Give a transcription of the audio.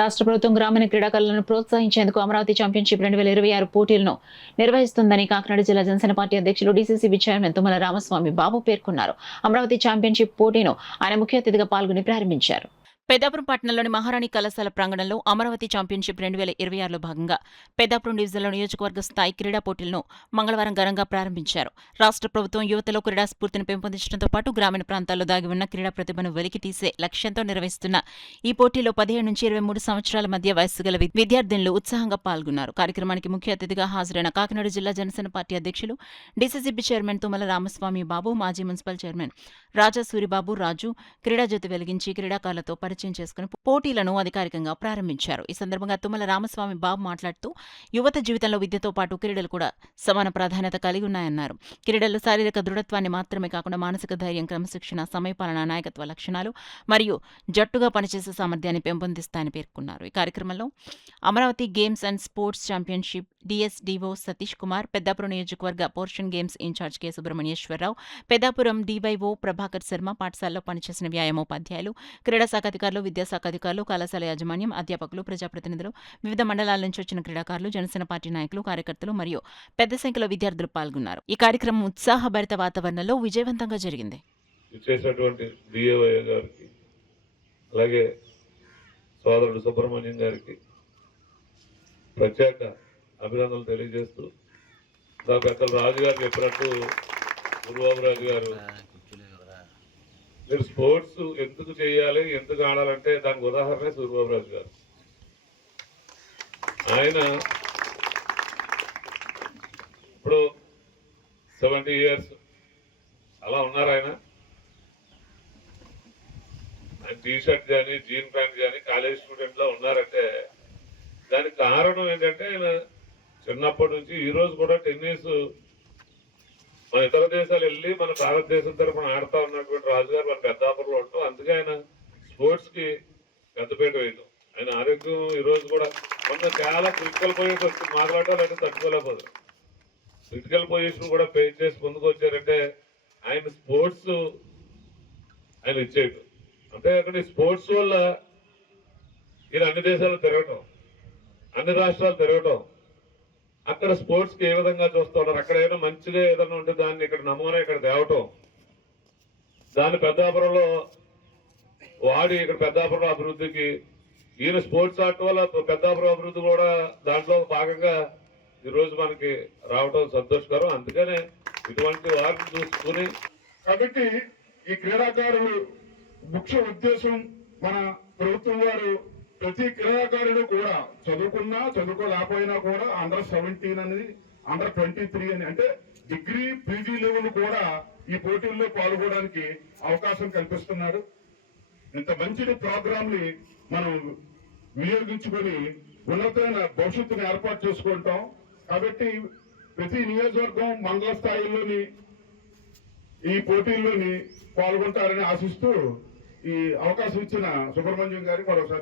రాష్ట్ర ప్రభుత్వం గ్రామీణ క్రీడాకారులను ప్రోత్సహించేందుకు అమరావతి ఛాంపియన్షిప్ 2026 పోటీలను నిర్వహిస్తుందని కాకినాడ జిల్లా జనసేన పార్టీ అధ్యక్షులు డీసీసీబీ చైర్మన్ తుమ్మల రామస్వామి బాబు పేర్కొన్నారు. అమరావతి ఛాంపియన్షిప్ పోటీను ఆయన ముఖ్య అతిథిగా పాల్గొని ప్రారంభించారు. పెద్దాపురం పట్టణంలోని మహారాణి కళాశాల ప్రాంగణంలో అమరావతి ఛాంపియన్షిప్ 2026లో భాగంగా పెద్దాపురం డివిజన్లో నియోజకవర్గ స్థాయి క్రీడా పోటీలను మంగళవారం ఘనంగా ప్రారంభించారు. రాష్ట్ర ప్రభుత్వం యువతలో క్రీడా స్ఫూర్తిని పెంపొందించడంతో పాటు గ్రామీణ ప్రాంతాల్లో దాగి ఉన్న క్రీడా ప్రతిభను వెలికి తీసే లక్ష్యంతో నిర్వహిస్తున్న ఈ పోటీలో 15 నుంచి 23 సంవత్సరాల మధ్య వయస్సు గల విద్యార్థినులు ఉత్సాహంగా పాల్గొన్నారు. కార్యక్రమానికి ముఖ్య అతిథిగా హాజరైన కాకినాడ జిల్లా జనసేన పార్టీ అధ్యక్షులు డీసీసీబీ చైర్మన్ తుమ్మల రామస్వామి బాబు, మాజీ మున్సిపల్ చైర్మన్ రాజా సూరిబాబు రాజు క్రీడా జ్యోతి వెలిగించి క్రీడాకారులతో పరిచయం చేసుకుని పోటీలను అధికారికంగా ప్రారంభించారు. ఈ సందర్భంగా తుమ్మల రామస్వామి బాబు మాట్లాడుతూ యువత జీవితంలో విద్యతో పాటు క్రీడలు కూడా సమాన ప్రాధాన్యత కలిగి ఉన్నాయన్నారు. క్రీడలు శారీరక దృఢత్వాన్ని మాత్రమే కాకుండా మానసిక ధైర్యం, క్రమశిక్షణ, సమయపాలన, నాయకత్వ లక్షణాలు మరియు జట్టుగా పనిచేసే సామర్థ్యాన్ని పెంపొందిస్తాయని పేర్కొన్నారు. ఈ కార్యక్రమంలో Amaravati games and sports championship DSDO Satish Kumar, Peddapuram నియోజకవర్గ portion games incharge K Subrahmanyeswara Rao, Peddapuram DYO Prabhakar Sharma, పాఠశాలలో పనిచేసిన వ్యాయామోపాధ్యాయులు, క్రీడా శాఖ అధికారులు, విద్యాశాఖ అధికారులు, కళాశాల యాజమాన్యం, అధ్యాపకులు, ప్రజాప్రతినిధులు, వివిధ మండలాల నుంచి వచ్చిన క్రీడాకారులు, జనసేన పార్టీ నాయకులు, కార్యకర్తలు మరియు పెద్ద సంఖ్యలో విద్యార్థులు పాల్గొన్నారు. ఈ కార్యక్రమం ఉత్సాహభరిత వాతావరణంలో విజయవంతంగా జరిగింది. అలాగే సోదరుడు సుబ్రహ్మణ్యం గారికి ప్రత్యేక అభినందనలు తెలియజేస్తూ పెద్దలు రాజు గారు చెప్పినట్టు గురుబాబురాజు గారు మీరు స్పోర్ట్స్ ఎందుకు చేయాలి, ఎందుకు ఆడాలంటే దానికి ఉదాహరణ సూర్యబాబురాజు గారు. ఆయన ఇప్పుడు 70 years అలా ఉన్నారు. ఆయన టీషర్ట్ కానీ జీన్ ప్యాంట్ కానీ కాలేజ్ స్టూడెంట్ లో ఉన్నారంటే దానికి కారణం ఏంటంటే ఆయన చిన్నప్పటి నుంచి ఈ రోజు కూడా టెన్నిస్ మన ఇతర దేశాలు వెళ్ళి మన భారతదేశం తరఫున ఆడుతూ ఉన్నటువంటి రాజుగారు మన పెద్దాపురంలో ఉంటాం. అందుకే ఆయన స్పోర్ట్స్ కి పెద్దపేట వేయడం. ఆయన ఆరోగ్యం ఈ రోజు కూడా మొన్న చాలా క్రిటికల్ పొజిషన్ వచ్చి మాట్లాడాలంటే తట్టుకోలేకపోతారు. క్రిటికల్ పొజిషన్ కూడా ఫేస్ చేసి ముందుకు వచ్చారంటే ఆయన స్పోర్ట్స్ ఆయన ఇచ్చేయటం. అంటే అక్కడ స్పోర్ట్స్ వల్ల ఈయన అన్ని దేశాలు తిరగటం, అన్ని రాష్ట్రాలు తిరగటం, అక్కడ స్పోర్ట్స్ కి ఏ విధంగా చూస్తూ ఉన్నారు, అక్కడ ఏదైనా మంచిగా ఏదైనా ఉంటే దాన్ని ఇక్కడ నమూనా ఇక్కడ తేవటం, దాన్ని పెద్దాపురంలో వాడి ఇక్కడ పెద్దాపురం అభివృద్ధికి ఈయన స్పోర్ట్స్ ఆడటం వల్ల పెద్దాపురం అభివృద్ధి కూడా దాంట్లో భాగంగా ఈరోజు మనకి రావటం సంతోషకరం. అందుకనే ఇటువంటి వారిని చూసుకుని కాబట్టి ఈ క్రీడాకారులు ముఖ్య ఉద్దేశం మన ప్రభుత్వం వారు ప్రతి క్రీడాకారుడు కూడా చదువుకున్నా చదువుకోలేకపోయినా కూడా Under-17 అనేది Under-23 అని అంటే డిగ్రీ పీజీ లెవెల్ కూడా ఈ పోటీల్లో పాల్గొనడానికి అవకాశం కల్పిస్తున్నారు. ఇంత మంచి ప్రోగ్రామ్ ని మనం వినియోగించుకొని ఉన్నతమైన భవిష్యత్తుని ఏర్పాటు చేసుకుంటాం. కాబట్టి ప్రతి నియోజకవర్గం మండల స్థాయిలోని ఈ పోటీల్లోని పాల్గొంటారని ఆశిస్తూ ఈ అవకాశం ఇచ్చిన సుబ్రహ్మణ్యం గారికి మరోసారి